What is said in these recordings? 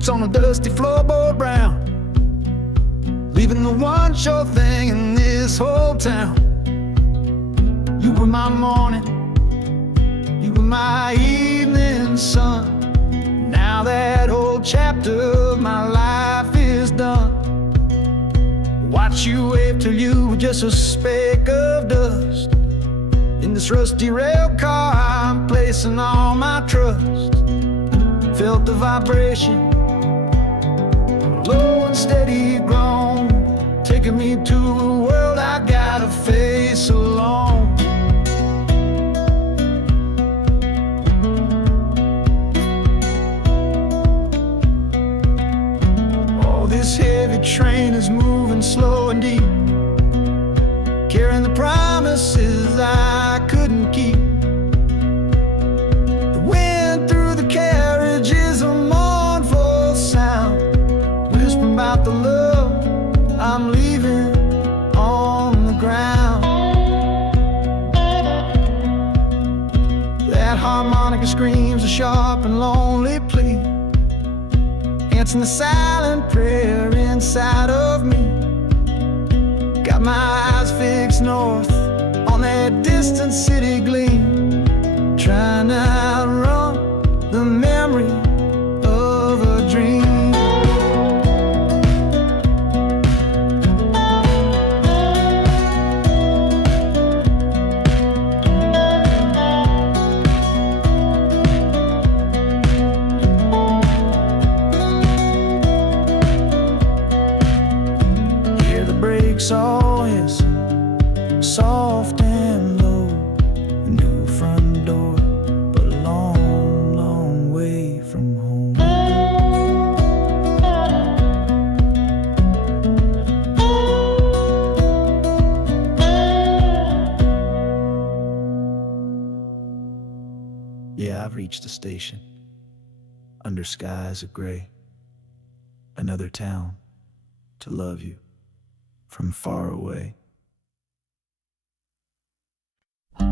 boots on a dusty floorboard brown, leaving the one sure thing in this whole town. You were my morning, you were my evening sun. Now that whole chapter of my life is done. Watch you wave till you were just a speck of dust. In this rusty rail car I'm placing all my trust. Felt the vibration, low and steady grown, taking me to a world I gotta face alone. Oh, this heavy train is moving slow and deep, carrying the promises I couldn't keep. The wind through the carriage is a mournful sound, whispering about the love I'm leaving on the ground. That harmonica screams a sharp and lonely plea, answering the silent prayer inside of me. Got my eyes fixed north on that distant city gleam, trying to outrun the memory of a dream. Hear the brakes all hiss, soft and low. A new front door, but a long, long way from home. Yeah, I've reached the station, under skies of gray. Another town to love you from far away. The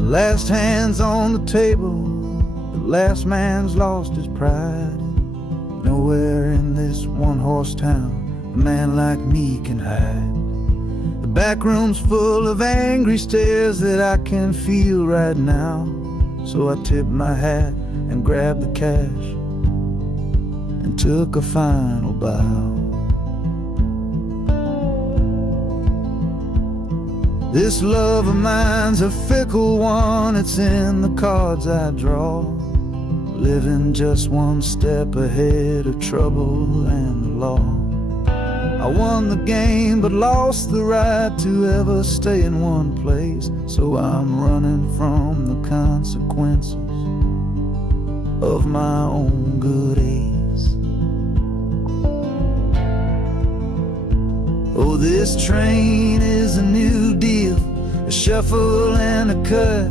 last hand's on the table, the last man's lost his pride. Nowhere in this one-horse town a man like me can hide. The back room's full of angry stares that I can feel right now. So I tipped my hat and grabbed the cash and took a final bow. This love of mine's a fickle one, it's in the cards I draw. Living just one step ahead of trouble and the law. I won the game but lost the right to ever stay in one place. So I'm running from the consequences of my own good ace. Oh, this train is a new deal, a shuffle and a cut,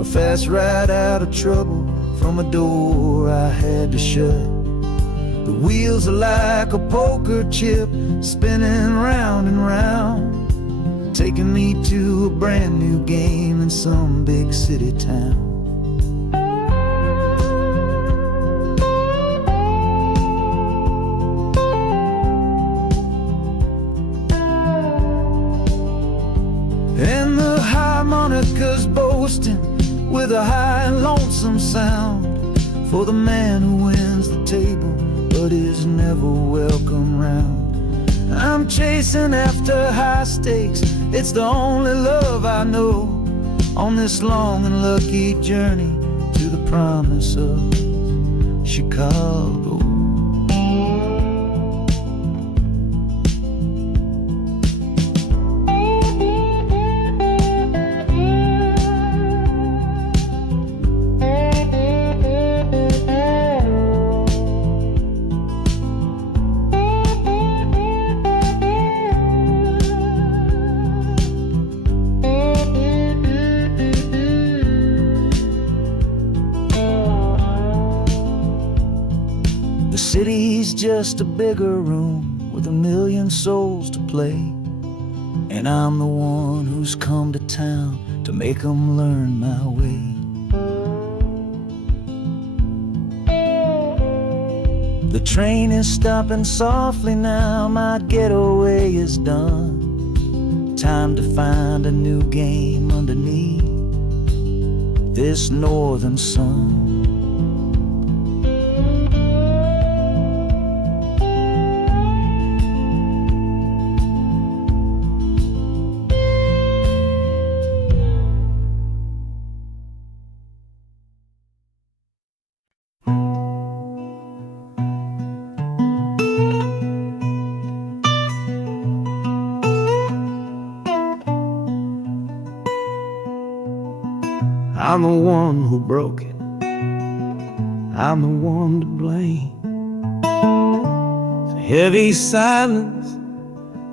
a fast ride out of trouble from a door I had to shut. The wheels are like a poker chip, spinning round and round, taking me to a brand new game in some big city town. And the harmonica's boasting with a high and lonesome sound for the man who wins the table but is never welcome round. I'm chasing after high stakes, it's the only love I know on this long and lucky journey to the promise of Chicago. The city's just a bigger room with a million souls to play. and I'm the one who's come to town to make them learn my way. The train is stopping softly now, my getaway is done. Time to find a new game underneath this northern sun. I'm the one who broke it, I'm the one to blame. The heavy silence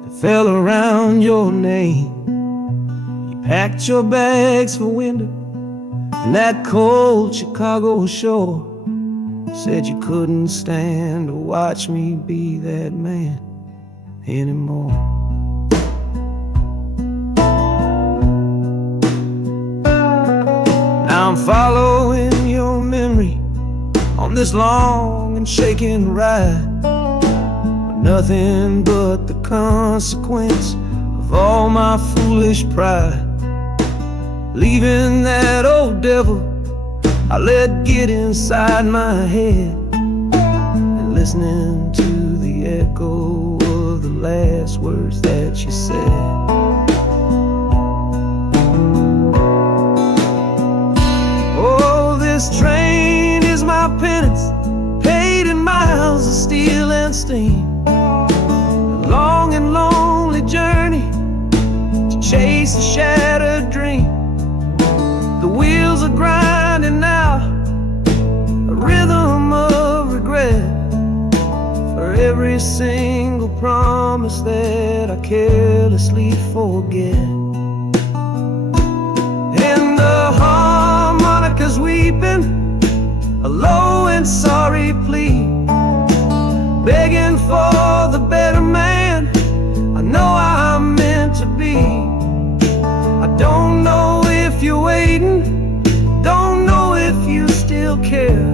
that fell around your name. You packed your bags for winter in that cold Chicago shore. Said you couldn't stand to watch me be that man anymore. I'm following your memory on this long and shaking ride, but nothing but the consequence of all my foolish pride. Leaving that old devil I let get inside my head, and listening to the echo of the last words that you said. This train is my penance, paid in miles of steel and steam. A long and lonely journey to chase a shattered dream. The wheels are grinding out a rhythm of regret for every single promise that I carelessly forget. And the harmonica's weeping a low and sorry plea, begging for the better man I know I'm meant to be. I don't know if you're waiting, don't know if you still care,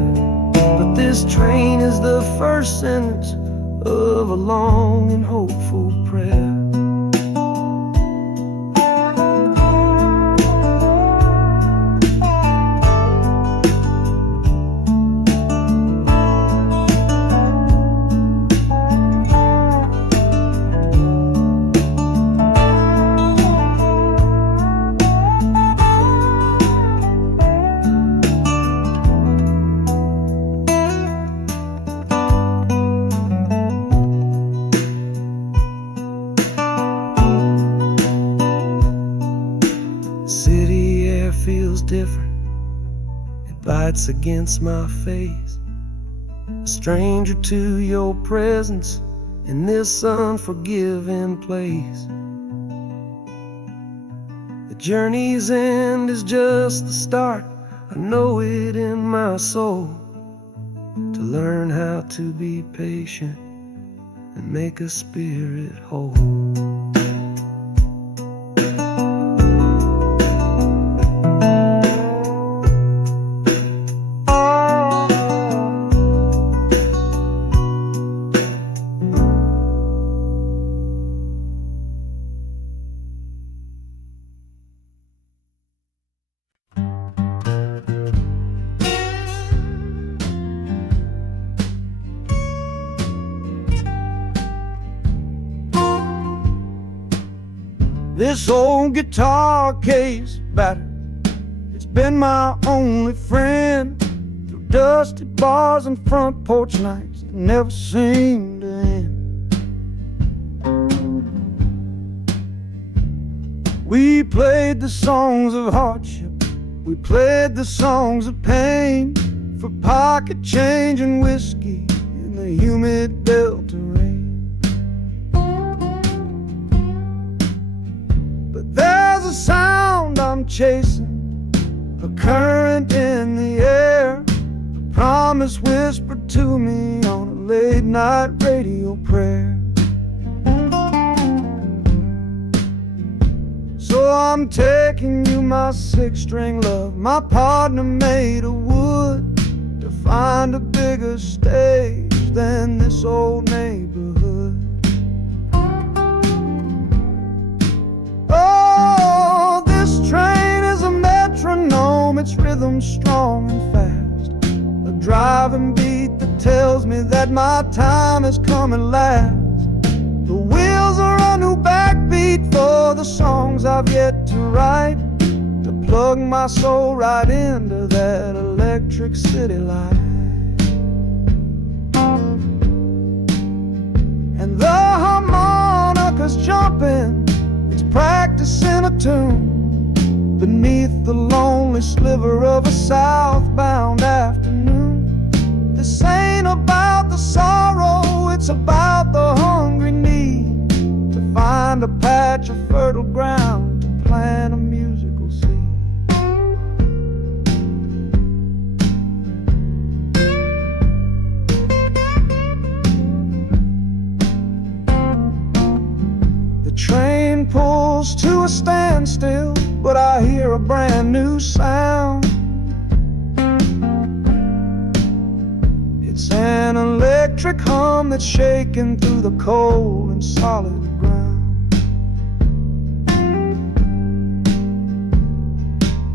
but this train is the first sentence of a long and hopeful prayer. City air feels different, it bites against my face. A stranger to your presence in this unforgiving place. The journey's end is just the start, I know it in my soul. To learn how to be patient and make a spirit whole. This old guitar case battered, it's been my only friend through dusty bars and front porch nights that never seem to end. We played the songs of hardship, we played the songs of pain, for pocket change and whiskey in the humid Delta rain. There's a sound I'm chasing, a current in the air, a promise whispered to me on a late night radio prayer. So I'm taking you, my six-string love, my partner made of wood, to find a bigger stage than this old neighborhood. Oh, this train is a metronome, its rhythm strong and fast, a driving beat that tells me that my time is coming last. The wheels are a new backbeat for the songs I've yet to write, to plug my soul right into that electric city light. And the harmonica's jumping, it's practicing a tune beneath the lonely sliver of a southbound afternoon. This ain't about the sorrow, it's about the hungry need to find a patch of fertile ground to plant a musical seed. The train pulls to a standstill, but I hear a brand new sound. It's an electric hum that's shaking through the cold and solid ground.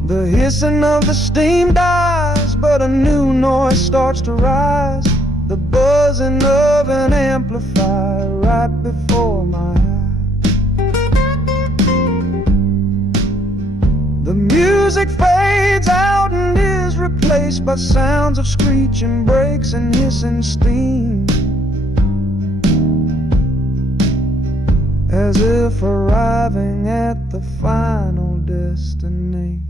The hissing of the steam dies, but a new noise starts to rise, the buzzing of an amplifier right before my eyes. The music fades out and is replaced by sounds of screeching brakes and hissing steam, as if arriving at the final destination.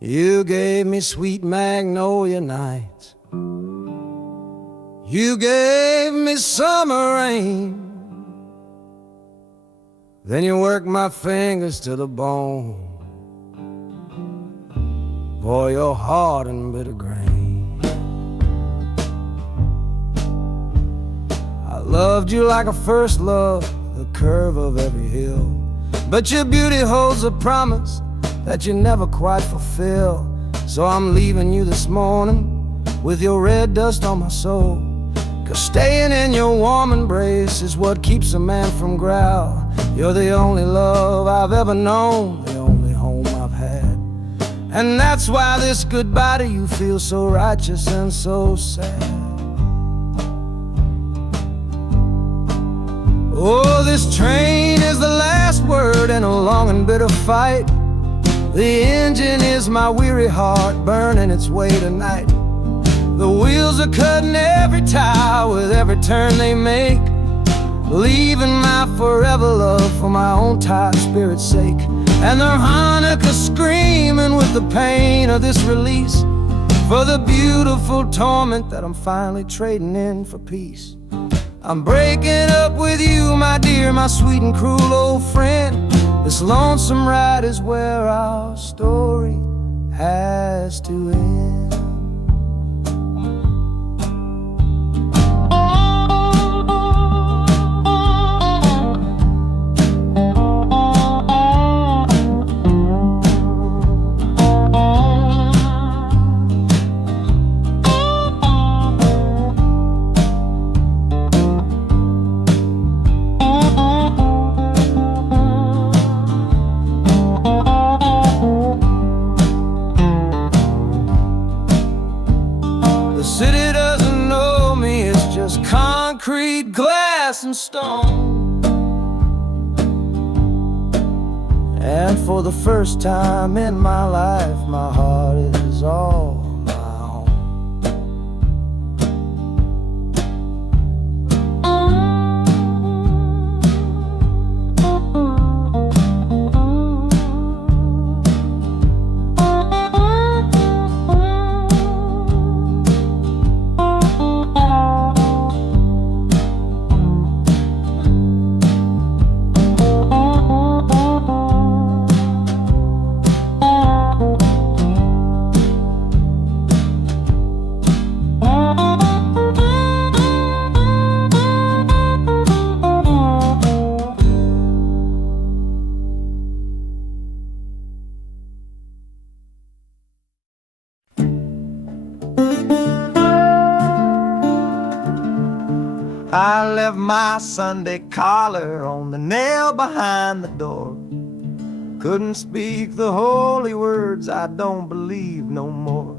You gave me sweet magnolia nights, you gave me summer rain, then you worked my fingers to the bone. Boy, you're hard and bitter grain. I loved you like a first love, the curve of every hill, but your beauty holds a promise that you never quite fulfill. So I'm leaving you this morning with your red dust on my soul, 'cause staying in your warm embrace is what keeps a man from growl. You're the only love I've ever known, the only home I've had, and that's why this goodbye to you feels so righteous and so sad. Oh, this train is the last word in a long and bitter fight. The engine is my weary heart burning its way tonight. The wheels are cutting every tire with every turn they make, leaving my forever love for my own tired spirit's sake. And the harmonica screaming with the pain of this release, for the beautiful torment that I'm finally trading in for peace. I'm breaking up with you, my dear, my sweet and cruel old friend. This lonesome ride is where our story has to end. Concrete, glass, and stone. And for the first time in my life, my heart is all my own. I left my Sunday collar on the nail behind the door. Couldn't speak the holy words, I don't believe no more.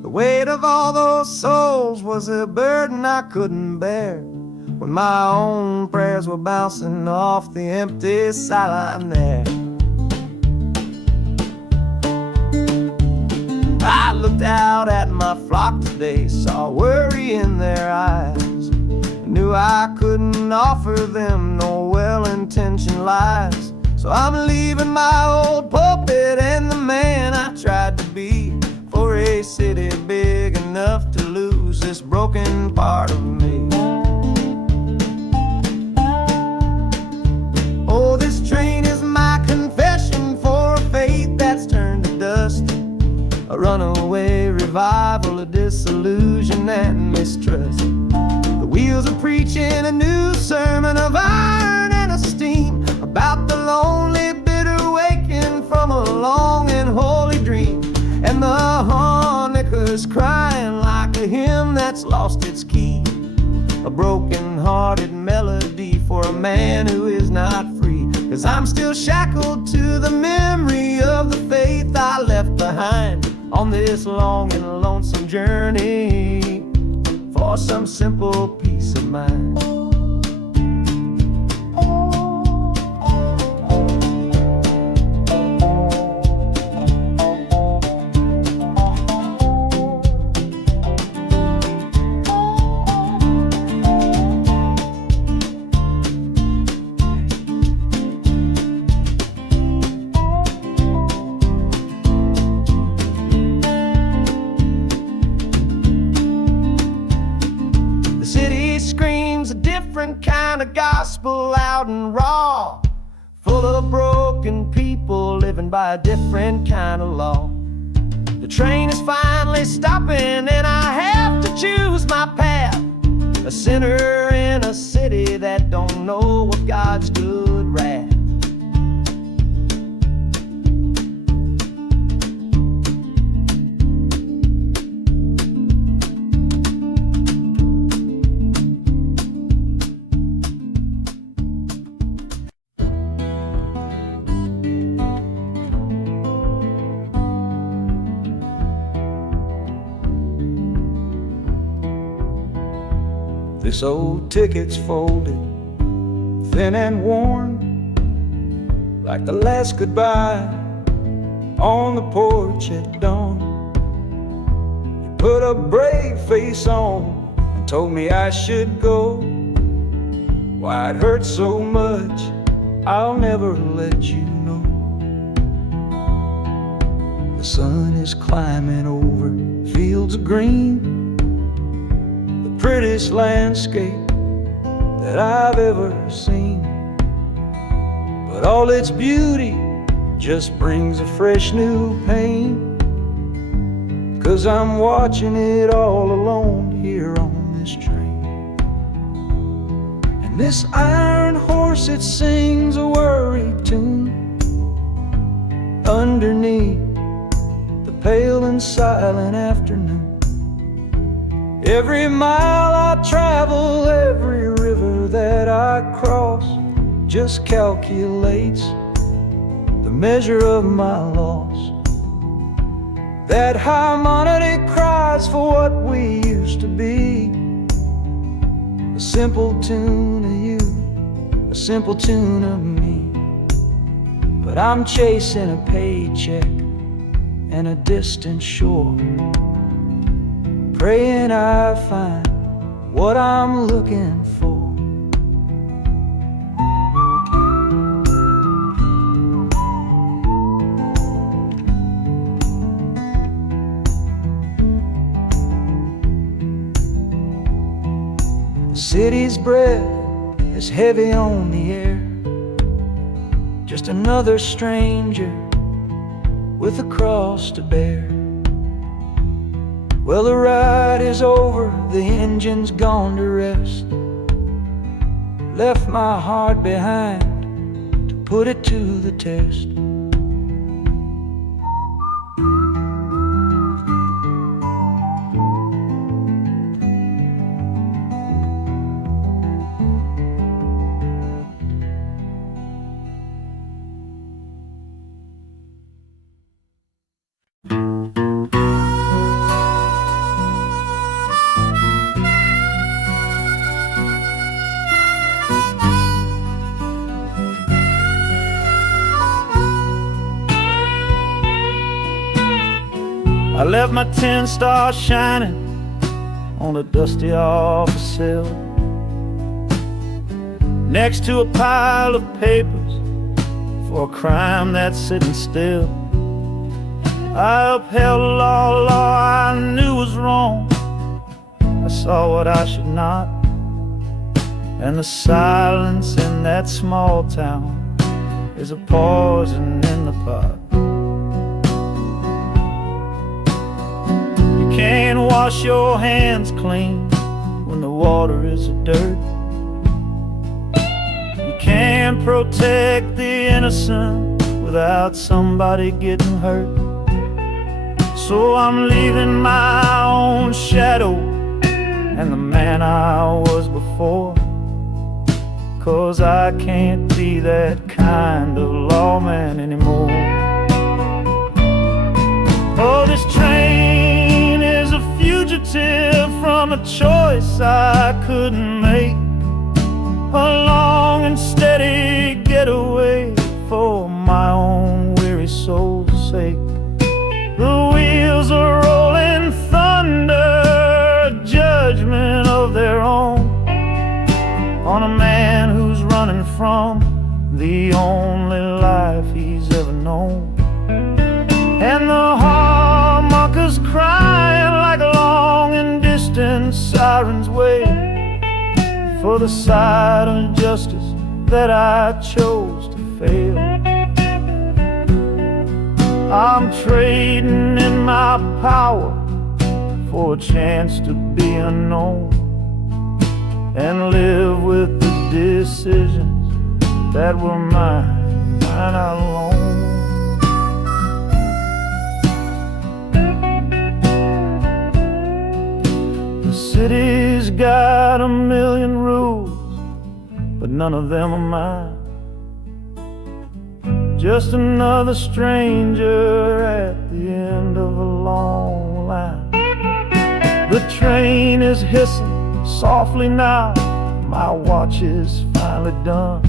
The weight of all those souls was a burden I couldn't bear, when my own prayers were bouncing off the empty sideline there. I looked out at my flock today, saw worry in their eyes, knew I couldn't offer them no well-intentioned lies. So I'm leaving my old pulpit and the man I tried to be, for a city big enough to lose this broken part of me. Oh, this train is my confession for a faith that's turned to dust, a runaway revival of disillusion and mistrust. The wheels are preaching a new sermon of iron and of steam, about the lonely, bitter waking from a long and holy dream. And the harmonicas crying like a hymn that's lost its key, a broken-hearted melody for a man who is not free. 'Cause I'm still shackled to the memory of the faith I left behind on this long and lonesome journey for some simple peace of mind. Different kind of gospel, loud and raw, full of broken people living by a different kind of law. The train is finally stopping and I have to choose my path, a sinner in a city that don't know what God's good wrath. This old ticket's folded, thin and worn, like the last goodbye on the porch at dawn. You put a brave face on and told me I should go. Why it hurts so much, I'll never let you know. The sun is climbing over fields of green, prettiest landscape that I've ever seen. But all its beauty just brings a fresh new pain, 'cause I'm watching it all alone here on this train. And this iron horse, it sings a worry tune underneath the pale and silent afternoon. Every mile I travel, every river that I cross, just calculates the measure of my loss. That harmonic cries for what we used to be, a simple tune of you, a simple tune of me. But I'm chasing a paycheck and a distant shore, praying I find what I'm looking for. The city's breath is heavy on the air, just another stranger with a cross to bear. Well, the ride is over, the engine's gone to rest, left my heart behind to put it to the test. left my tin star shining on a dusty office sill, next to a pile of papers for a crime that's sitting still. I upheld a law I knew was wrong. I saw what I should not, and the silence in that small town is a poison in the pot. You can't wash your hands clean when the water is of dirt. You can't protect the innocent without somebody getting hurt. So I'm leaving my own shadow and the man I was before, 'cause I can't be that kind of lawman anymore. Oh, this train is a fugitive from a choice I couldn't make, a long and steady getaway for my own weary soul's sake. The wheels are rolling thunder, a judgment of their own, on a man who's running from the only life he's ever known. And the harmonicas crying like long and distant sirens wait for the side of justice that I chose to fail. I'm trading in my power for a chance to be unknown and live with the decisions that were mine alone. The city's got a million rules, but none of them are mine. Just another stranger at the end of a long line. The train is hissing softly now, my watch is finally done.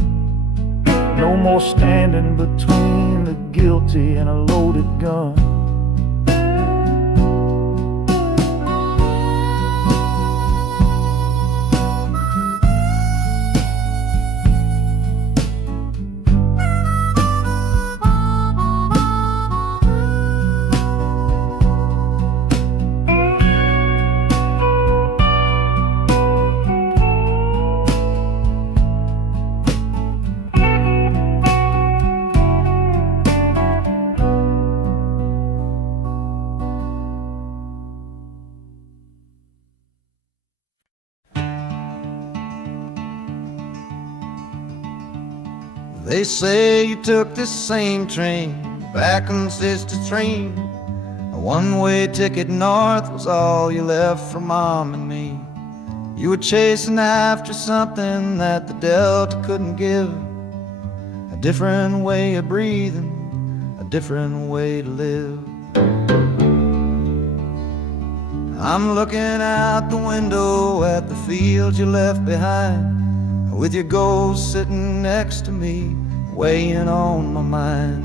No more standing between the guilty and a loaded gun. They say you took this same train back on Sister Train. A one-way ticket north was all you left for Mom and me. You were chasing after something that the Delta couldn't give, a different way of breathing, a different way to live. I'm looking out the window at the fields you left behind, with your ghost sitting next to me, weighing on my mind.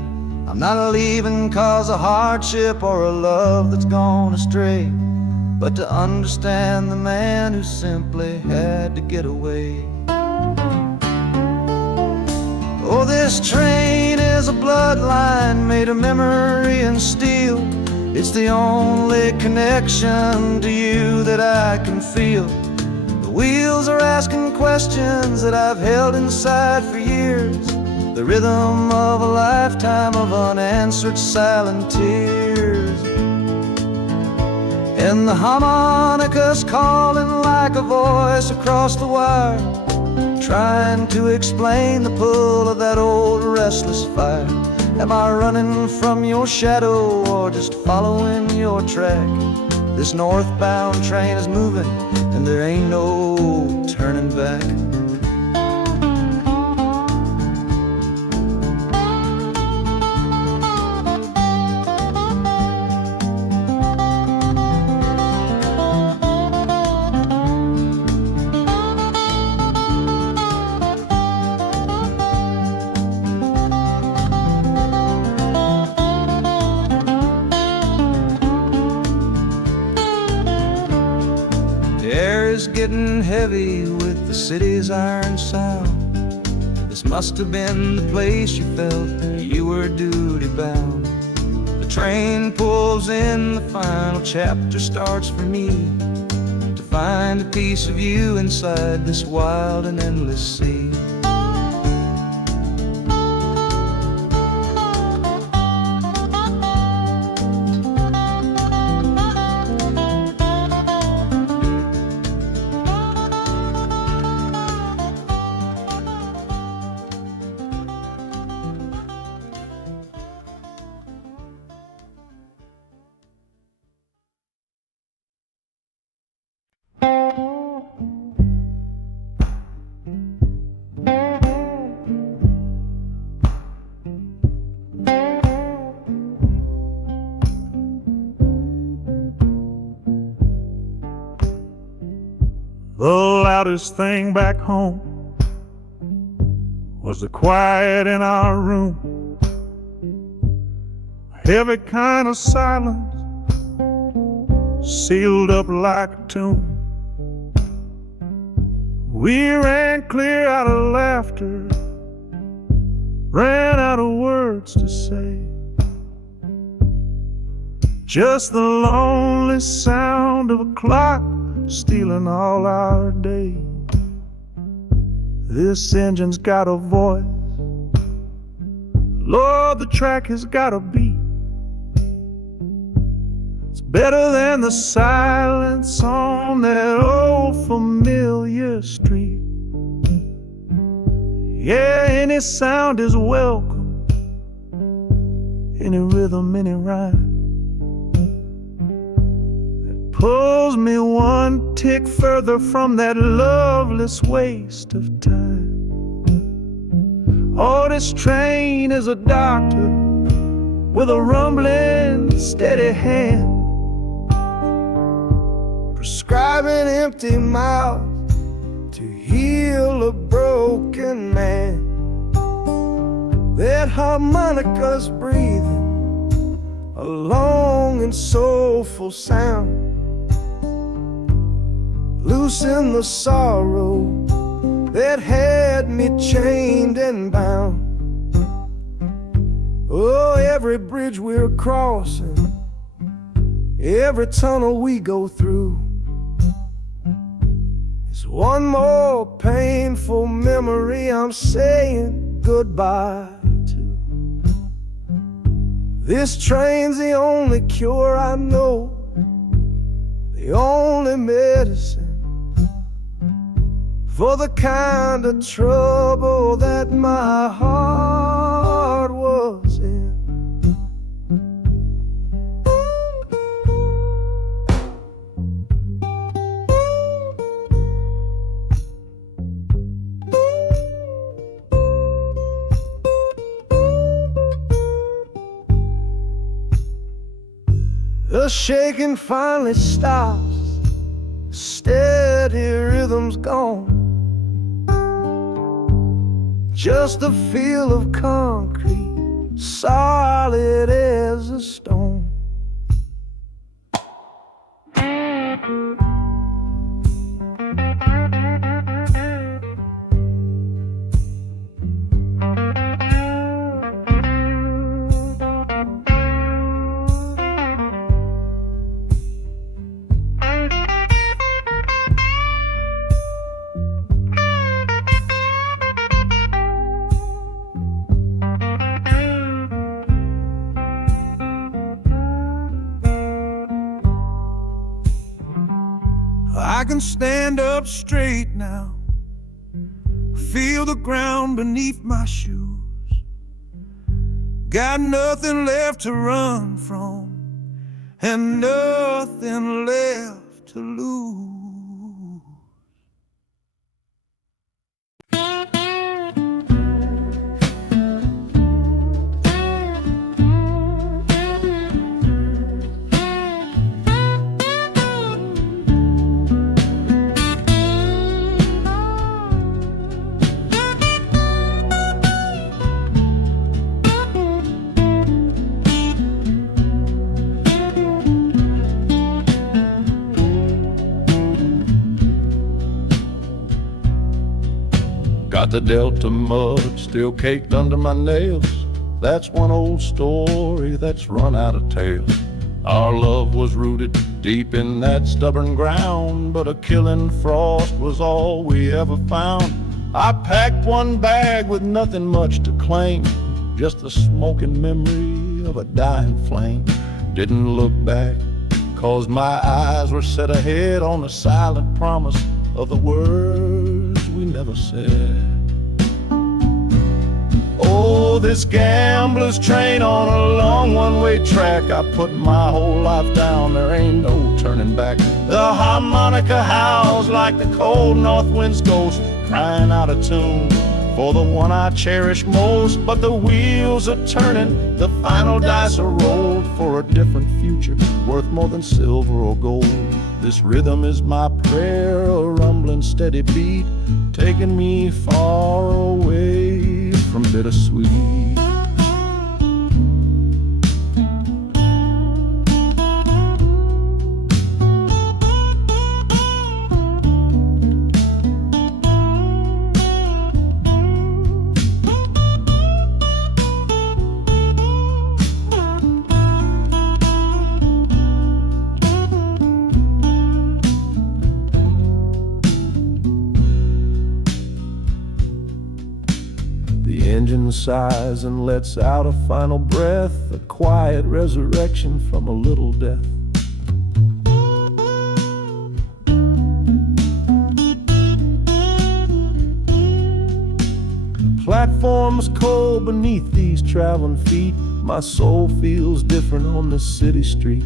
I'm not leaving 'cause of hardship or a love that's gone astray, but to understand the man who simply had to get away. Oh, this train is a bloodline made of memory and steel. It's the only connection to you that I can feel. The wheels are asking questions that I've held inside for years, the rhythm of a lifetime of unanswered silent tears. And the harmonicas calling like a voice across the wire, trying to explain the pull of that old restless fire. Am I running from your shadow or just following your track? This northbound train is moving and there ain't no turning back. is getting heavy with the city's iron sound. This must have been the place you felt you were duty bound. The train pulls in, the final chapter starts for me, to find a piece of you inside this wild and endless sea. The loudest thing back home was the quiet in our room, a heavy kind of silence, sealed up like a tomb. We ran clear out of laughter, ran out of words to say, just the lonely sound of a clock stealing all our day. This engine's got a voice, Lord, the track has got a beat. It's better than the silence on that old familiar street. Yeah, any sound is welcome, any rhythm, any rhyme, pulls me one tick further from that loveless waste of time. Oh, this train is a doctor with a rumbling, steady hand, prescribing empty mouths to heal a broken man. That harmonica's breathing a long and soulful sound, loosen the sorrow that had me chained and bound. Oh, every bridge we're crossing, every tunnel we go through, is one more painful memory I'm saying goodbye to. This train's the only cure I know, the only medicine for the kind of trouble that my heart was in. The shaking finally stops, steady rhythm's gone, just a feel of concrete, solid as a stone. I can stand up straight now, feel the ground beneath my shoes. Got nothing left to run from and nothing left to lose. Got the Delta mud still caked under my nails. That's one old story that's run out of tales. Our love was rooted deep in that stubborn ground, but a killing frost was all we ever found. I packed one bag with nothing much to claim, just the smoking memory of a dying flame. Didn't look back, 'cause my eyes were set ahead on the silent promise of the words we never said. Oh, this gambler's train on a long one-way track. I put my whole life down, there ain't no turning back. The harmonica howls like the cold north wind's ghost, crying out a tune for the one I cherish most. But the wheels are turning, the final dice are rolled for a different future, worth more than silver or gold. This rhythm is my prayer, a rumbling steady beat, taking me far away from bittersweet. The engine sighs and lets out a final breath, a quiet resurrection from a little death. Platforms cold beneath these traveling feet, my soul feels different on this city street.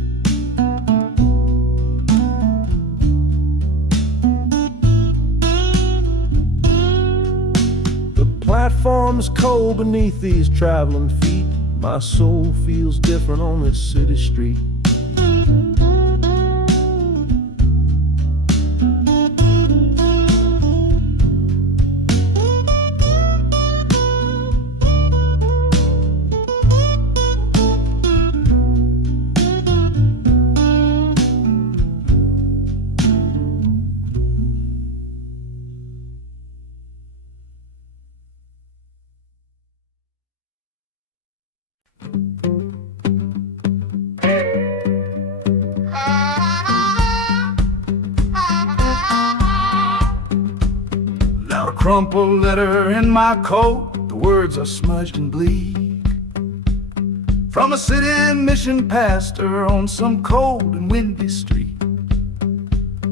Platforms cold beneath these traveling feet, my soul feels different on this city street. Now a crumpled letter in my coat, the words are smudged and bleak, from a city mission pastor on some cold and windy street.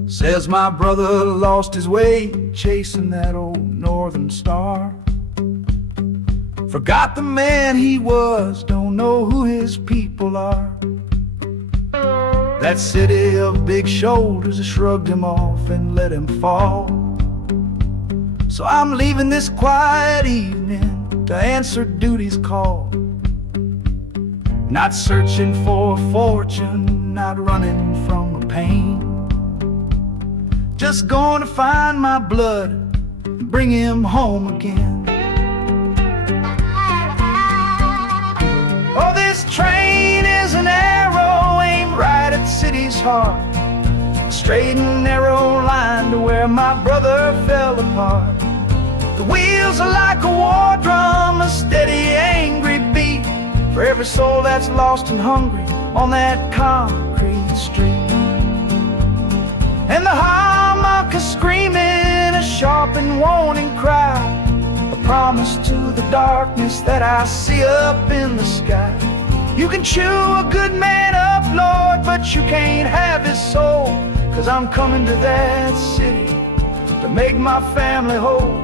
Says my brother lost his way chasing that old northern star. Forgot the man he was, don't know who his people are. That city of big shoulders shrugged him off and let him fall. So I'm leaving this quiet evening to answer duty's call. Not searching for a fortune, not running from a pain. Just going to find my blood and bring him home again. Oh, this train is an arrow aimed right at the city's heart, a straight and narrow line to where my brother fell apart. The wheels are like a war drum, a steady, angry beat for every soul that's lost and hungry on that concrete street. And the harmonica screaming a sharp and warning cry, a promise to the darkness that I see up in the sky. You can chew a good man up, Lord, but you can't have his soul, 'cause I'm coming to that city to make my family whole.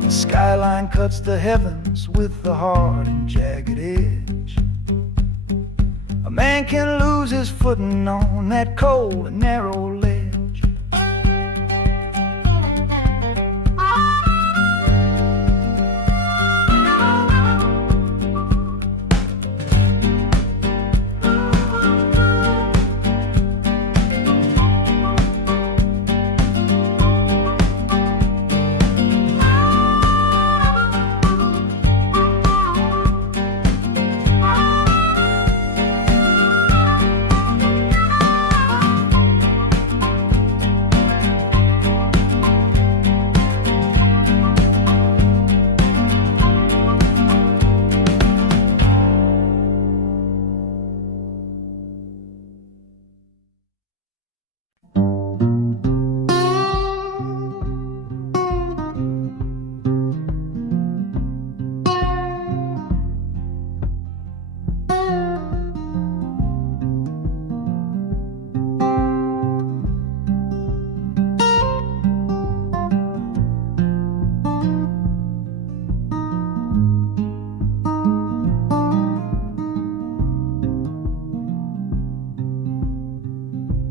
The skyline cuts the heavens with the hard and jagged edge. A man can lose his footing on that cold and narrow ledge.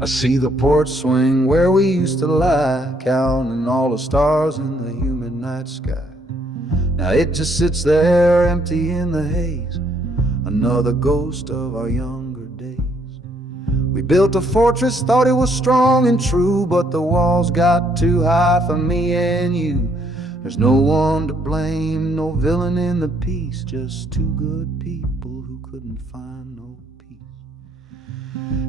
see the porch swing where we used to lie, counting all the stars in the humid night sky. Now it just sits there empty in the haze, another ghost of our younger days. We built a fortress, thought it was strong and true, but the walls got too high for me and you. There's no one to blame, no villain in the piece, just two good people who couldn't find no peace.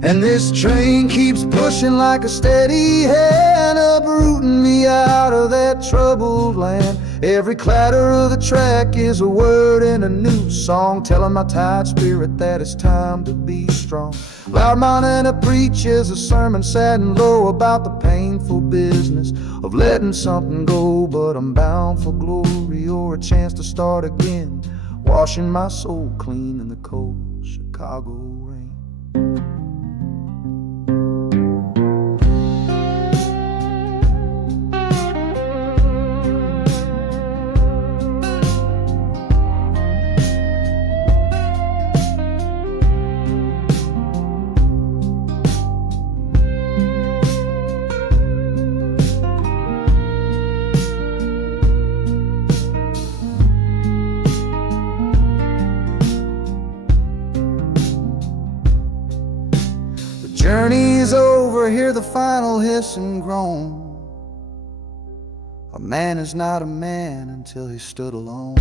And this train keeps pushing like a steady hand, uprooting me out of that troubled land. Every clatter of the track is a word in a new song, telling my tired spirit that it's time to be strong. Loud Montana preaches a sermon sad and low about the painful business of letting something go, but I'm bound for glory or a chance to start again, washing my soul clean in the cold Chicago rain. Journey's over, hear the final hiss and groan. A man is not a man until he stood alone.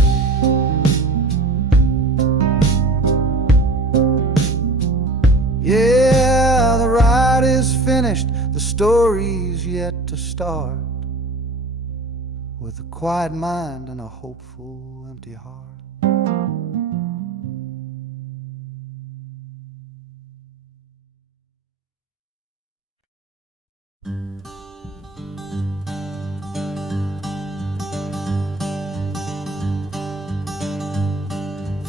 Yeah, the ride is finished, the story's yet to start, with a quiet mind and a hopeful empty heart.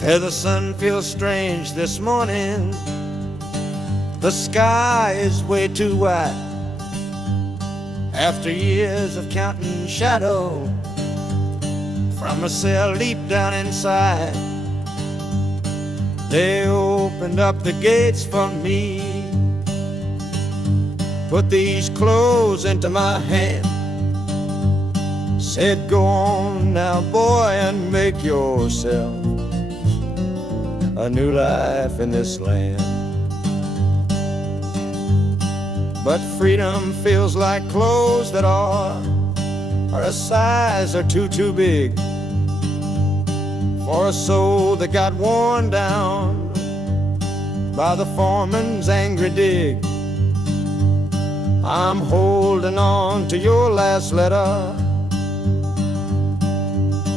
The sun feels strange this morning. The sky is way too wide. After years of counting shadow from a cell deep down inside, they opened up the gates for me, put these clothes into my hand, said, "Go on now, boy, and make yourself a new life in this land." But freedom feels like clothes that are a size or two big for a soul that got worn down by the foreman's angry dig. I'm holding on to your last letter,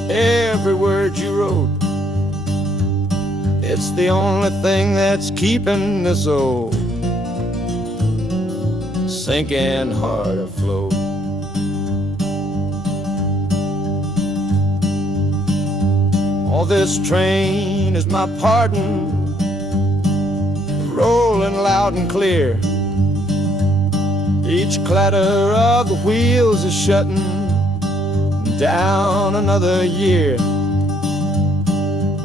every word you wrote. It's the only thing that's keeping this old sinking heart afloat. Oh, this train is my pardon, rolling loud and clear. Each clatter of the wheels is shutting down another year.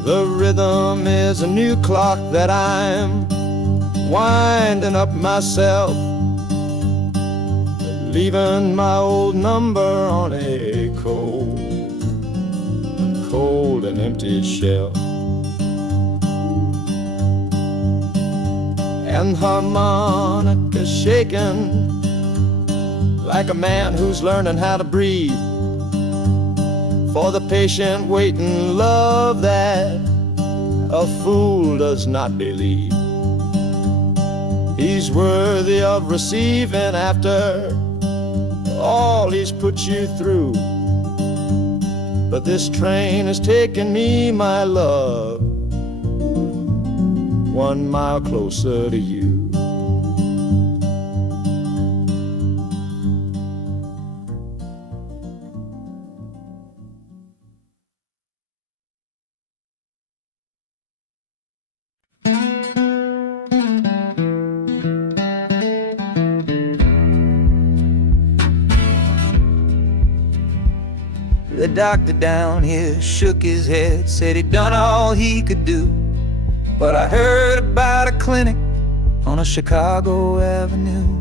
The rhythm is a new clock that I'm winding up myself, leaving my old number on a cold and empty shelf. And harmonica shaking like a man who's learning how to breathe, for the patient waiting love that a fool does not believe. He's worthy of receiving after all he's put you through. But this train has taken me, my love, 1 mile closer to you. The doctor down here shook his head, said he'd done all he could do. But I heard about a clinic on a Chicago avenue.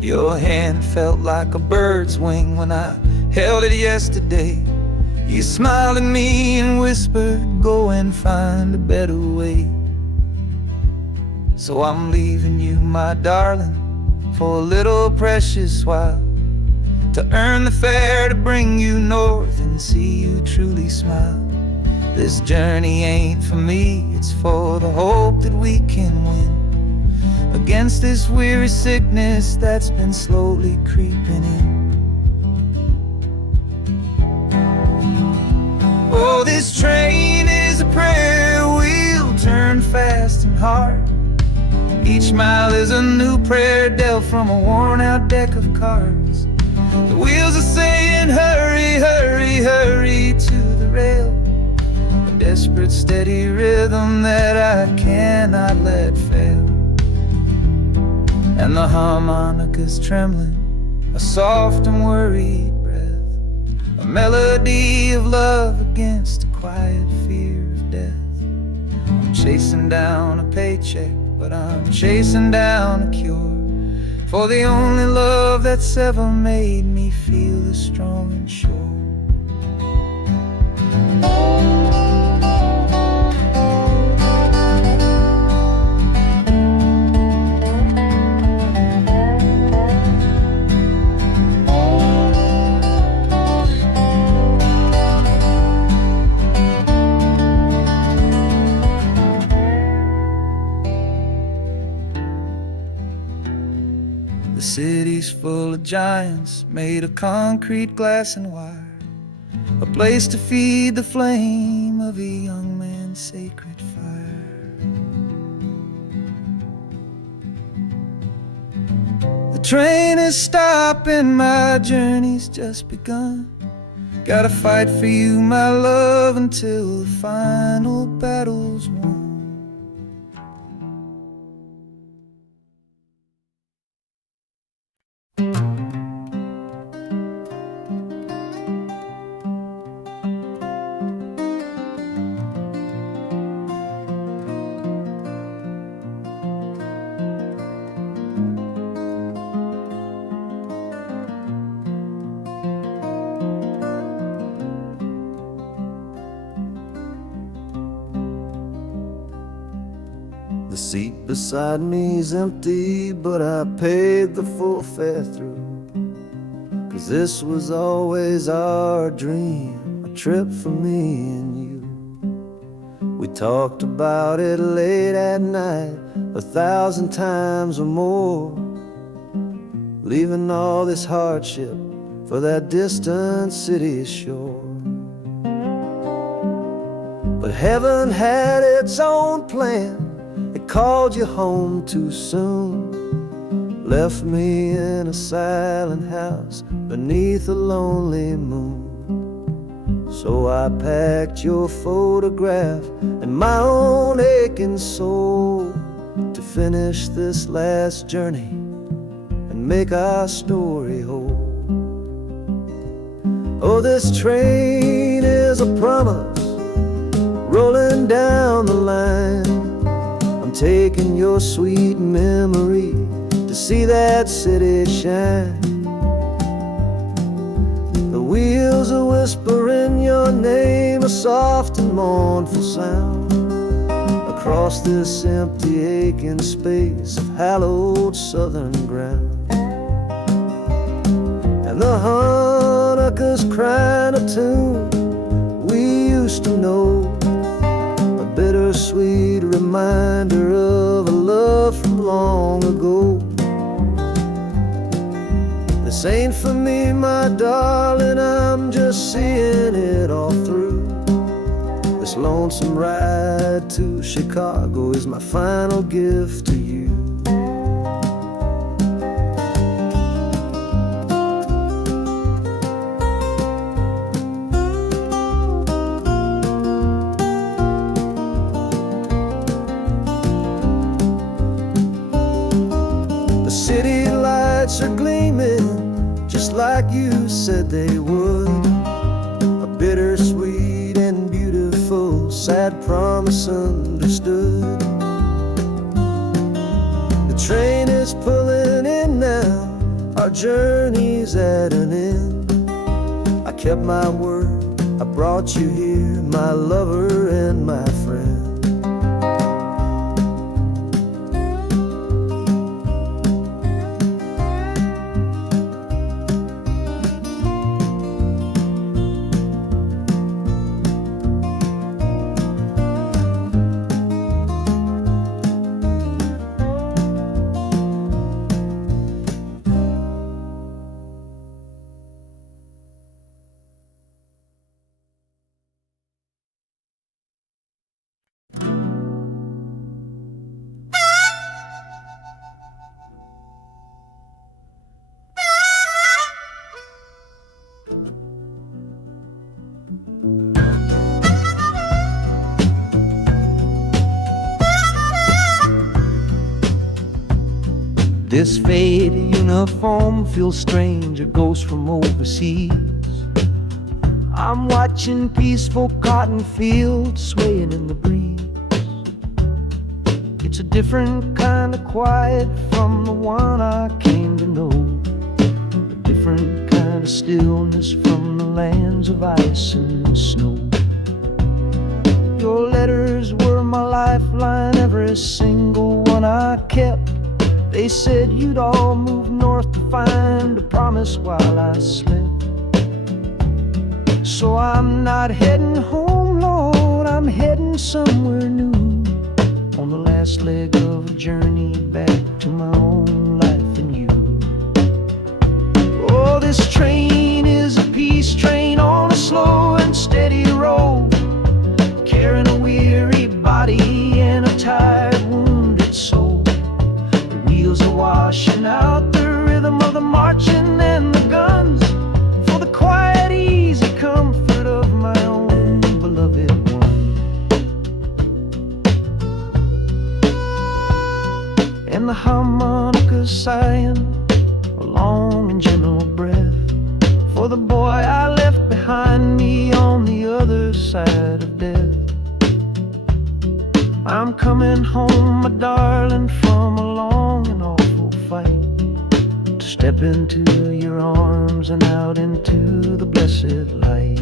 Your hand felt like a bird's wing when I held it yesterday. You smiled at me and whispered, go and find a better way. So I'm leaving you, my darling, for a little precious while, to earn the fare to bring you north and see you truly smile. This journey ain't for me, it's for the hope that we can win against this weary sickness that's been slowly creeping in. Oh, this train is a prayer wheel turned fast and hard. Each mile is a new prayer dealt from a worn-out deck of cards. The wheels are saying, hurry, hurry, hurry to the rail. A desperate, steady rhythm that I cannot let fail. And the harmonica's trembling, a soft and worried breath, a melody of love against a quiet fear of death. I'm chasing down a paycheck, but I'm chasing down a cure for the only love that's ever made me feel this strong and sure. The city's full of giants made of concrete, glass, and wire, a place to feed the flame of a young man's sacred fire. The train is stopping, my journey's just begun. Gotta fight for you, my love, until the final battle's won. The seat beside me's empty, but I paid the full fare through. 'Cause this was always our dream, a trip for me and you. We talked about it late at night, 1,000 times or more, leaving all this hardship for that distant city's shore. But heaven had its own plan. It called you home too soon, left me in a silent house beneath a lonely moon. So I packed your photograph and my own aching soul to finish this last journey and make our story whole. Oh, this train is a promise rolling down the line. I'm taking your sweet memory to see that city shine. The wheels are whispering your name, a soft and mournful sound, across this empty aching space of hallowed southern ground. And the Hanukkah's crying a tune we used to know, a bittersweet reminder of a love from long ago. This ain't for me, my darling, I'm just seeing it all through. This lonesome ride to Chicago is my final gift to you. The city lights are gleaming just like you said they would, a bittersweet and beautiful sad promise understood. The train is pulling in now, our journey's at an end. I kept my word, I brought you here, my lover and my friend. This faded uniform feels strange, a ghost from overseas. I'm watching peaceful cotton fields swaying in the breeze. It's a different kind of quiet from the one I came to know, a different kind of stillness from the lands of ice and snow. Your letters were my lifeline, every single one I kept. They said you'd all move north to find a promise while I slept. So I'm not heading home, Lord, I'm heading somewhere new, on the last leg of a journey back to my own life and you. Oh, this train is a peace train on a slow and steady road, carrying a weary body and a tired, wounded soul. Wheels are washing out the rhythm of the marching and the guns, for the quiet, easy comfort of my own beloved one. And the harmonica sighing a long and gentle breath for the boy I left behind me on the other side of death. I'm coming home, my darling, from a long and awful fight, to step into your arms and out into the blessed light.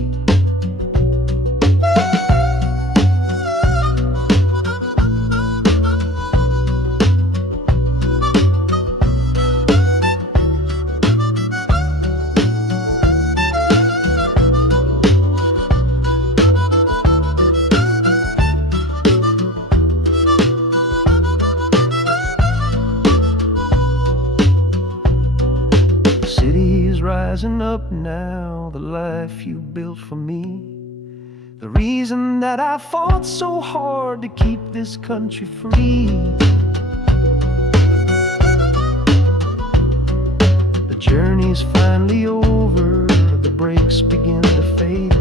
Rising up now, the life you built for me, the reason that I fought so hard to keep this country free. The journey's finally over, the brakes begin to fade,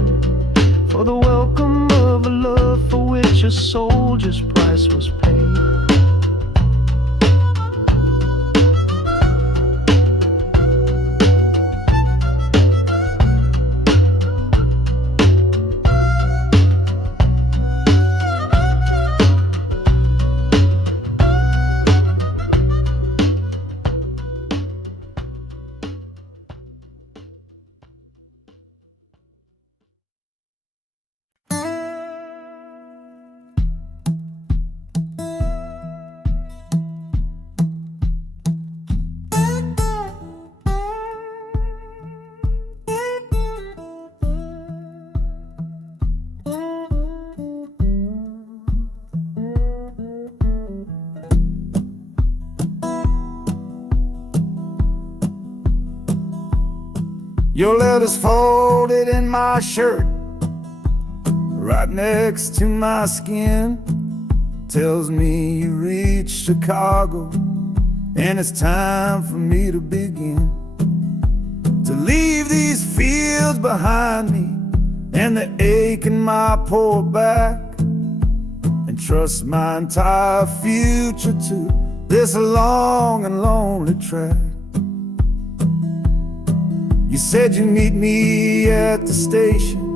for the welcome of a love for which a soldier's price was paid. Your letter's folded in my shirt, right next to my skin. Tells me you reached Chicago, and it's time for me to begin. To leave these fields behind me, and the ache in my poor back, and trust my entire future to this long and lonely track. You said you'd meet me at the station.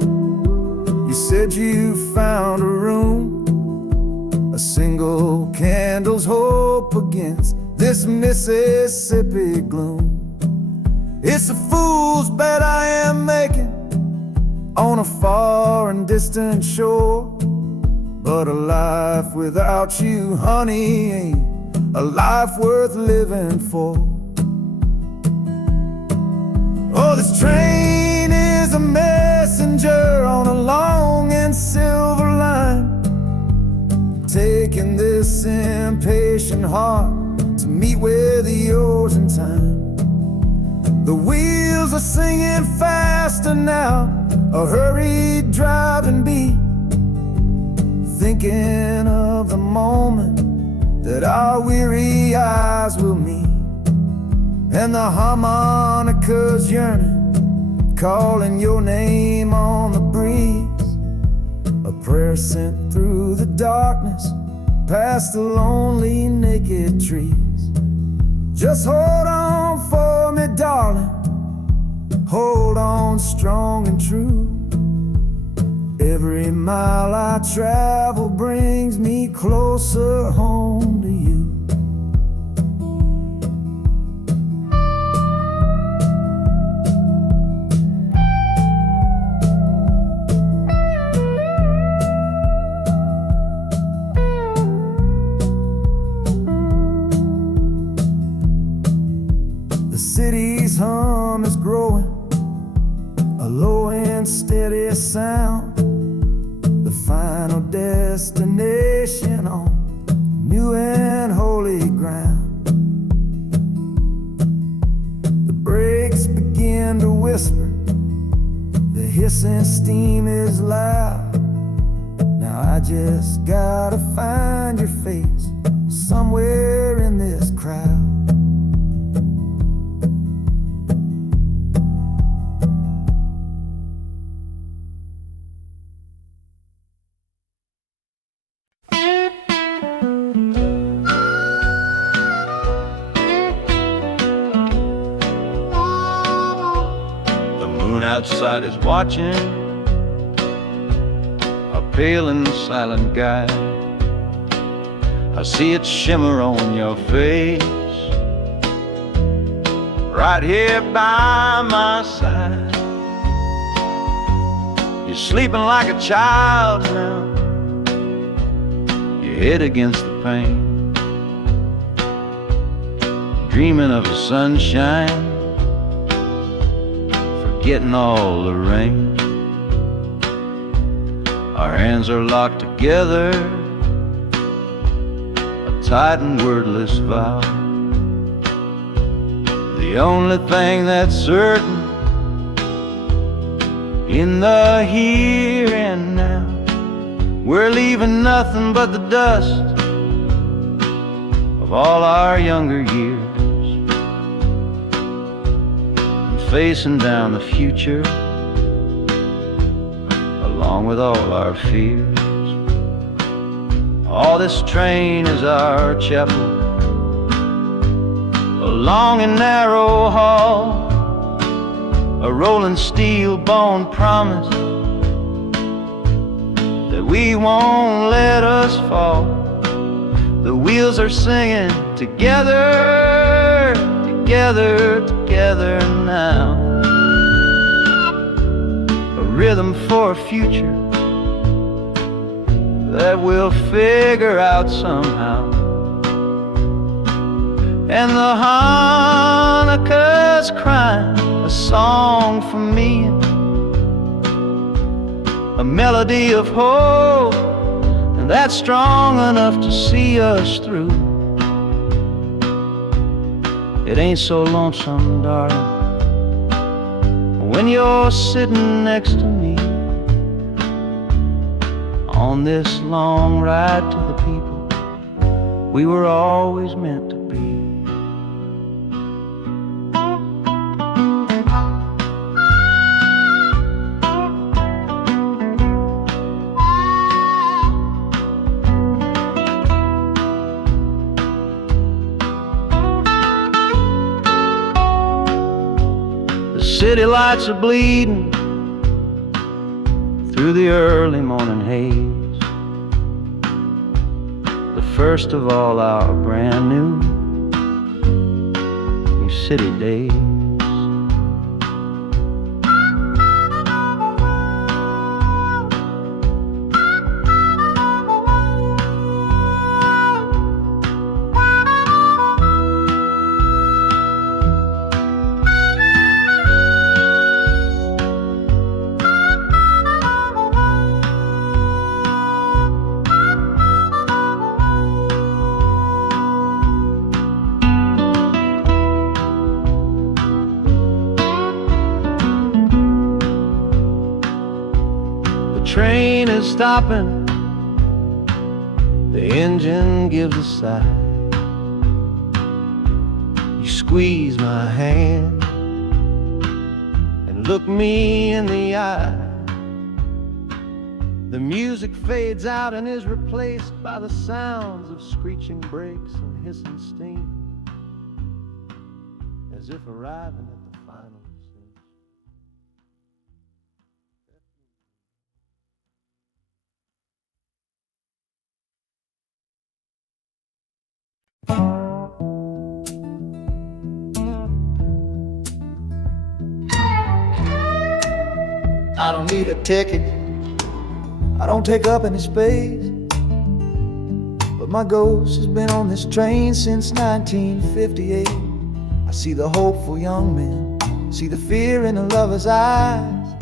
You said you found a room, a single candle's hope against this Mississippi gloom. It's a fool's bet I am making on a far and distant shore. But a life without you, honey, ain't a life worth living for. Oh, this train is a messenger on a long and silver line, taking this impatient heart to meet with yours in time. The wheels are singing faster now, a hurried driving beat, thinking of the moment that our weary eyes will meet. And the harmonica's yearning, calling your name on the breeze, a prayer sent through the darkness, past the lonely naked trees. Just hold on for me, darling, hold on strong and true. Every mile I travel brings me closer home to you. The city's hum is growing, a low and steady sound, the final destination on new and holy ground. The brakes begin to whisper, the hissing steam is loud. Now I just gotta find your face somewhere in this crowd. Outside is watching, a pale and silent guide. I see it shimmer on your face, right here by my side. You're sleeping like a child now, your head against the pane, dreaming of the sunshine, getting all the rain. Our hands are locked together, a tight and wordless vow. The only thing that's certain in the here and now, we're leaving nothing but the dust of all our younger years, facing down the future along with all our fears. Oh, this train is our chapel, a long and narrow hall, a rolling steel bone promise that we won't let us fall. The wheels are singing together, together, together now, a rhythm for a future that we'll figure out somehow. And the Hanukkah's crying a song for me, a melody of hope, and that's strong enough to see us through. It ain't so lonesome, darling, when you're sitting next to me on this long ride to the people we were always meant to be. City lights are bleeding through the early morning haze, the first of all our brand new city days. stopping, the engine gives a sigh. You squeeze my hand and look me in the eye. The music fades out and is replaced by the sounds of screeching brakes and hissing steam, as if arriving at the final scene. I don't need a ticket, I don't take up any space, but my ghost has been on this train since 1958. I see the hopeful young men, see the fear in the lovers' eyes,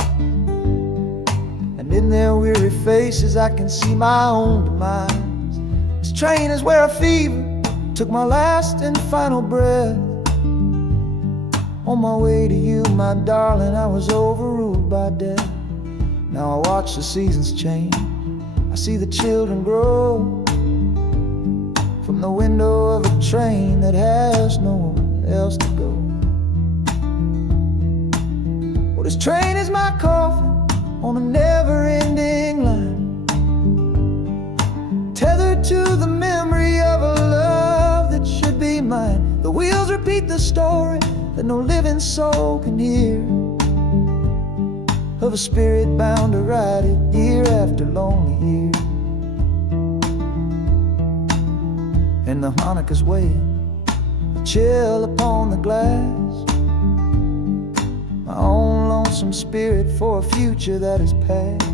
and in their weary faces I can see my own demise. This train is where a fever took my last and final breath. On my way to you, my darling, I was overruled by death. Now I watch the seasons change, I see the children grow, from the window of a train that has nowhere else to go. Well, this train is my coffin on a never-ending line, tethered to the memory of a love that should be mine. The wheels repeat the story that no living soul can hear, of a spirit bound to ride it year after lonely year. And the harmonicas weigh a chill upon the glass, my own lonesome spirit for a future that is past.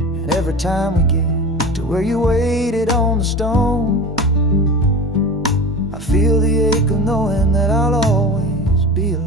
And every time we get to where you waited on the stone, I feel the ache of knowing that I'll always be alone.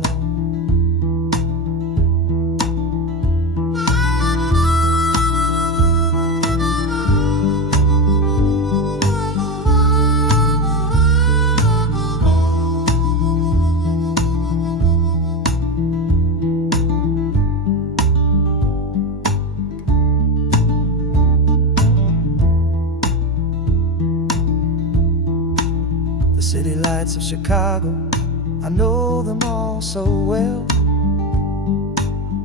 The city lights of Chicago, I know them all so well.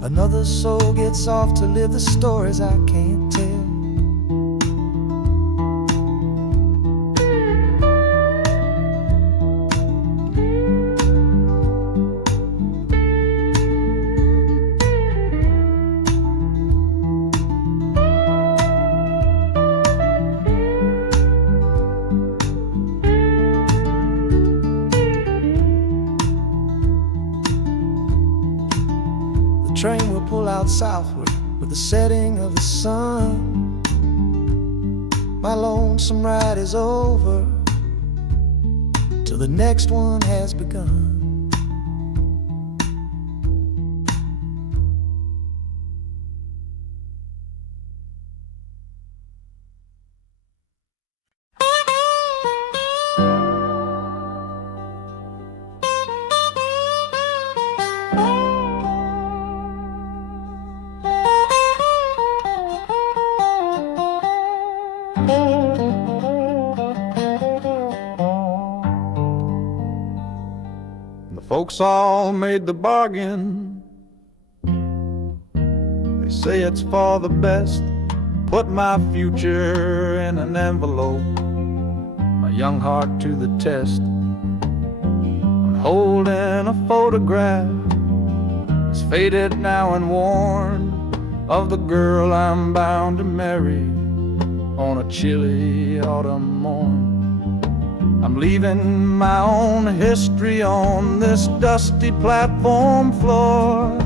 Another soul gets off to live the stories I can't tell. The train will pull out southward with the setting of the sun. My lonesome ride is over till the next one has begun. The folks all made the bargain. They say it's for the best. Put my future in an envelope, my young heart to the test. I'm holding a photograph, it's faded now and worn, of the girl I'm bound to marry on a chilly autumn morn. I'm leaving my own history on this dusty platform floor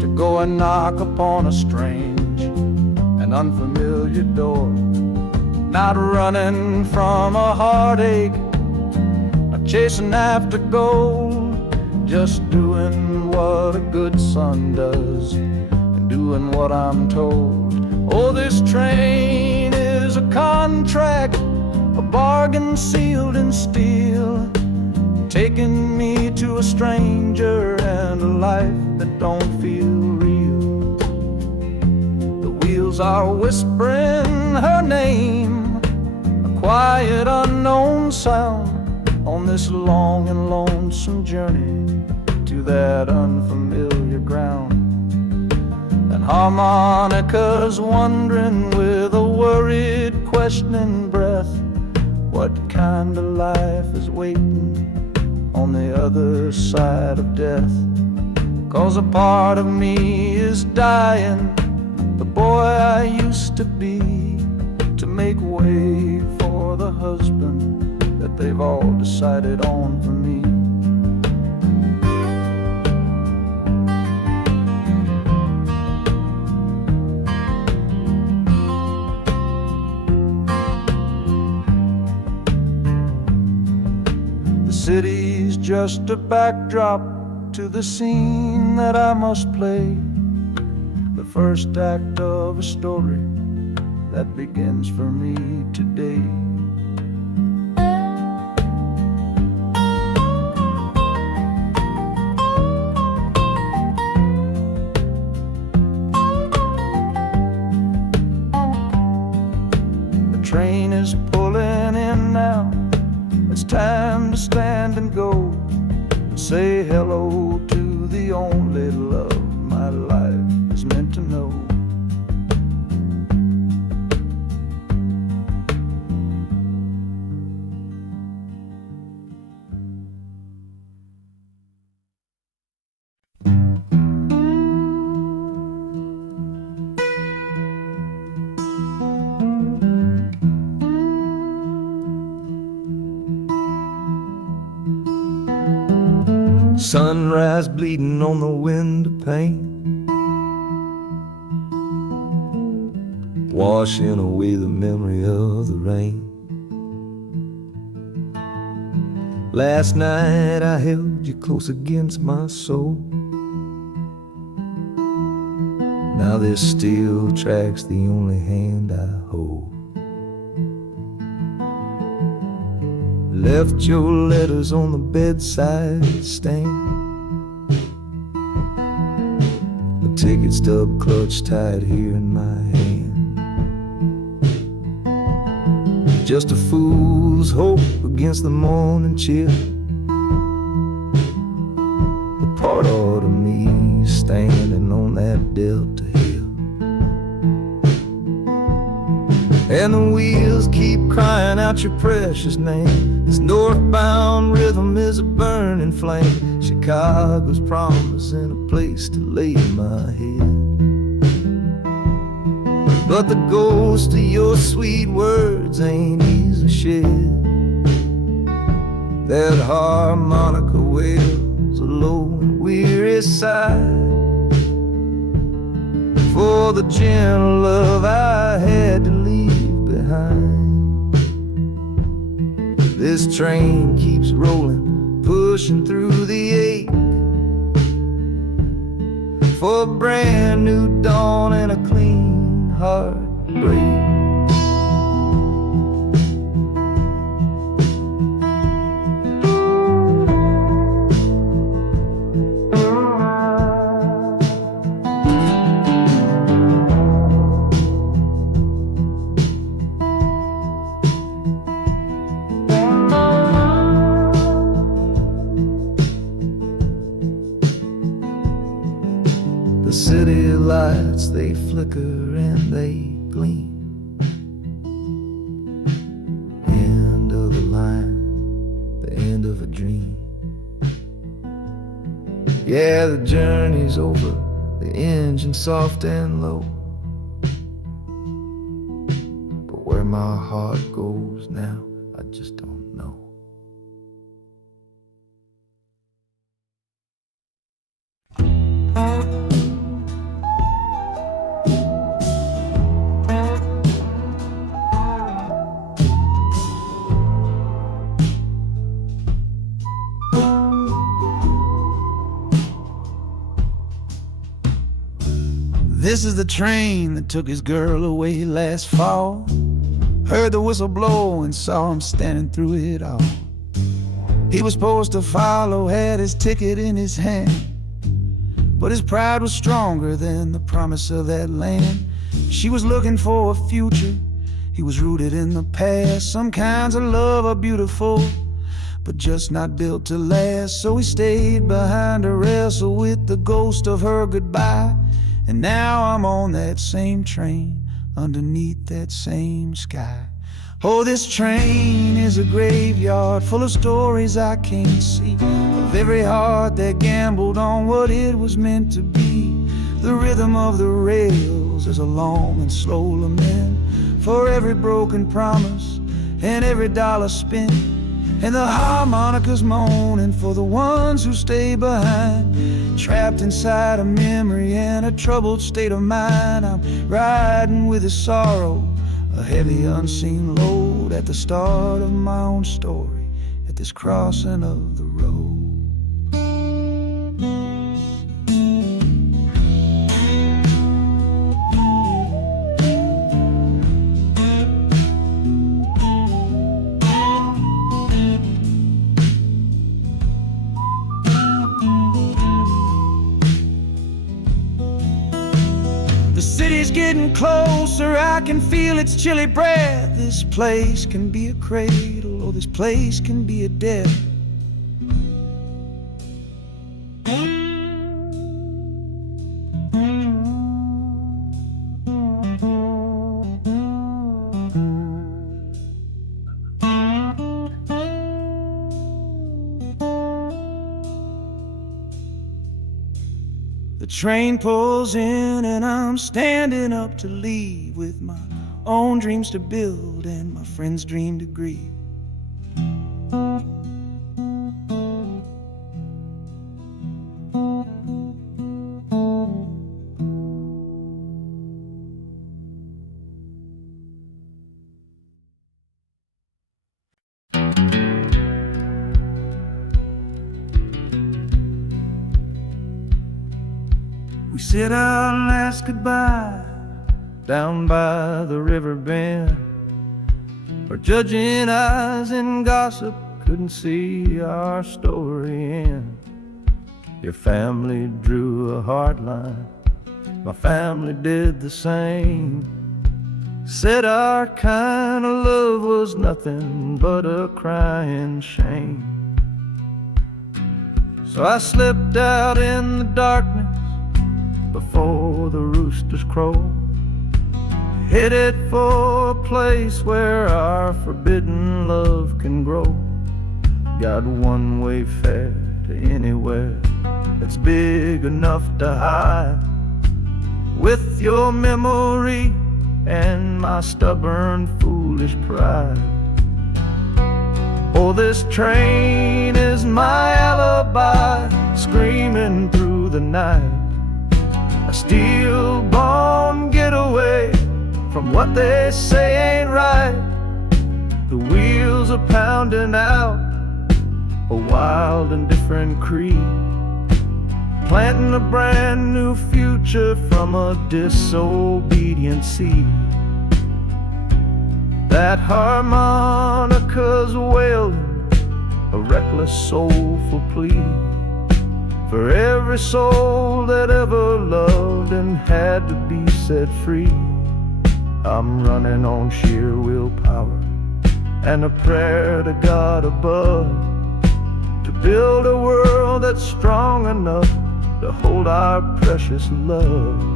to go and knock upon a strange and unfamiliar door. Not running from a heartache, not chasing after gold, just doing what a good son does and doing what I'm told. Oh, this train is a contract, a bargain sealed in steel, taking me to a stranger and a life that don't feel real. The wheels Echoes are whispering her name, a quiet unknown sound on this long and lonesome journey to that unfamiliar ground. And harmonicas wondering with a worried, questioning breath, what kind of life is waiting on the other side of death? 'Cause a part of me is dying, the boy I used to be, to make way for the husband that they've all decided on for me. The city's just a backdrop to the scene that I must play, the first act of a story that begins for me today. The train is pulling in now, it's time to stand and go, say hello to the only love my life is meant to know. Sunrise bleeding on the window pane, washing away the memory of the rain. Last night I held you close against my soul. Now this steel track's the only hand I hold. Left your letters on the bedside stand, the ticket stub clutched tight here in my hand. Just a fool's hope against the morning chill, the part of me standing on that Delta hill. And the wheels keep crying out your precious name. This northbound rhythm is a burning flame. Chicago's promising a place to lay my head. But the ghost of your sweet words ain't easy shed. That harmonica wails a low and weary sigh for the gentle love I had to leave behind. This train keeps rolling, pushing through the ache, for a brand new dawn and a clean heartbreak. The city lights, they flicker and they gleam. End of a line, the end of a dream. Yeah, the journey's over, the engine soft and low. But where my heart goes now, I just don't know. This is the train that took his girl away last fall. Heard the whistle blow and saw him standing through it all. He was supposed to follow, had his ticket in his hand, but his pride was stronger than the promise of that land. She was looking for a future, he was rooted in the past. Some kinds of love are beautiful, but just not built to last. So he stayed behind to wrestle with the ghost of her goodbye. And now I'm on that same train, underneath that same sky. Oh, this train is a graveyard full of stories I can't see, of every heart that gambled on what it was meant to be. The rhythm of the rails is a long and slow lament for every broken promise and every dollar spent. And the harmonica's moaning for the ones who stay behind, trapped inside a memory and a troubled state of mind. I'm riding with a sorrow, a heavy unseen load, at the start of my own story, at this crossing of the road. The city's getting closer, I can feel its chilly breath. This place can be a cradle, or this place can be a death. The train pulls in and I'm standing up to leave, with my own dreams to build and my friend's dream to grieve. We said our last goodbye down by the river bend, where judging eyes and gossip couldn't see our story end. Your family drew a hard line, my family did the same. Said our kind of love was nothing but a crying shame. So I slipped out in the darkness before the roosters crow, headed for a place where our forbidden love can grow. Got one way fare to anywhere that's big enough to hide, with your memory and my stubborn, foolish pride. Oh, this train is my alibi, screaming through the night, a steel-born getaway from what they say ain't right. The wheels are pounding out a wild and different creed, planting a brand new future from a disobedient seed. That harmonica's wailing a reckless, soulful plea for every soul that ever loved and had to be set free. I'm running on sheer willpower and a prayer to God above, to build a world that's strong enough to hold our precious love.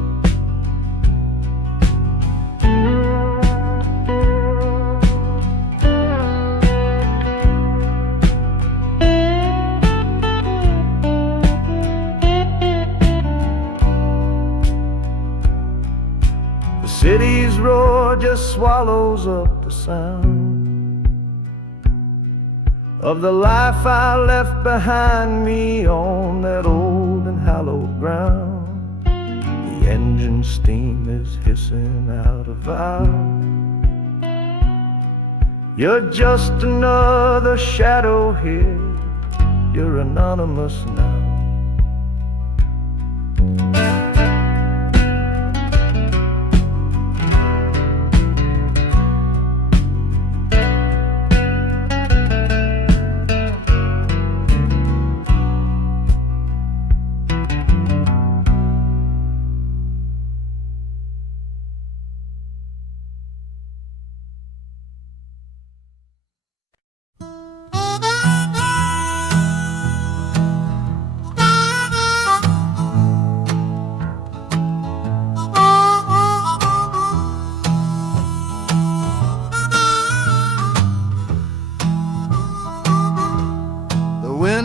City's roar just swallows up the sound of the life I left behind me on that old and hallowed ground. The engine steam is hissing out of valve. You're just another shadow here, you're anonymous now.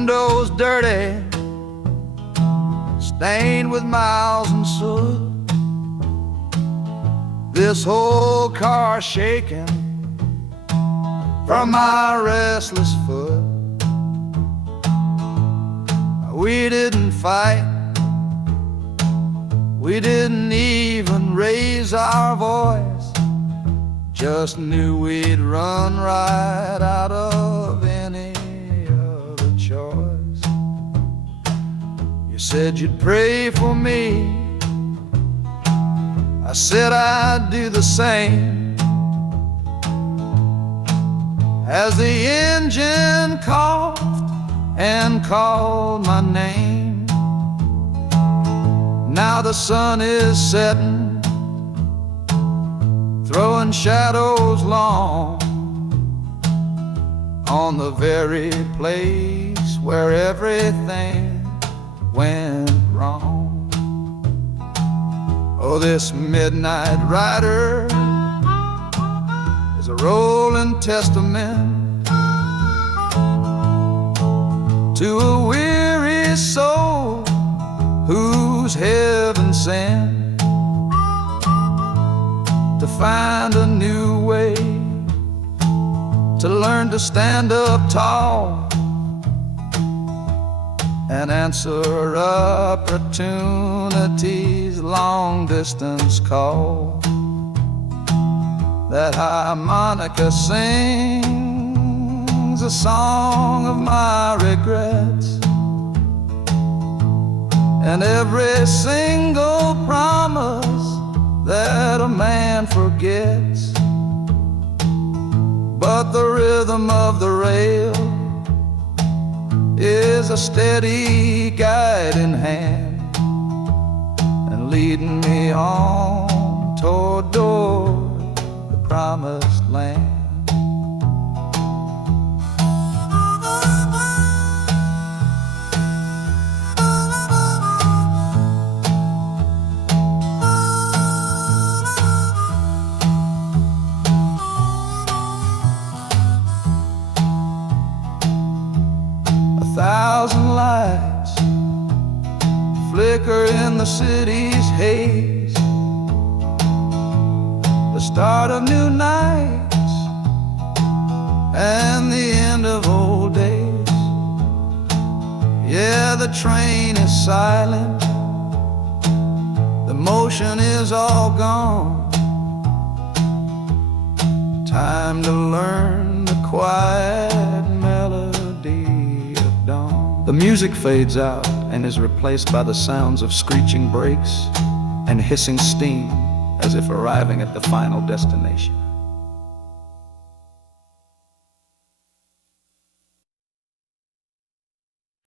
windows dirty, stained with miles and soot. This whole car shaking from my restless foot. We didn't fight, we didn't even raise our voice, just knew we'd run right out of any other choice. You said you'd pray for me, I said I'd do the same. As the engine coughed and called my name, now the sun is setting, throwing shadows long on the very place where everything went wrong. Oh, this midnight rider is a rolling testament to a weary soul whose heaven sent to find a new way, to learn to stand up tall and answer opportunity's long-distance call. That harmonica sings a song of my regrets, and every single promise that a man forgets. But the rhythm of the rail is a steady guiding hand, and leading me on toward the promised land. 1,000 lights flicker in the city's haze, the start of new nights and the end of old days. Yeah, the train is silent, the motion is all gone. Time to learn the quiet melody of dawn. The music fades out and is replaced by the sounds of screeching brakes and hissing steam, as if arriving at the final destination.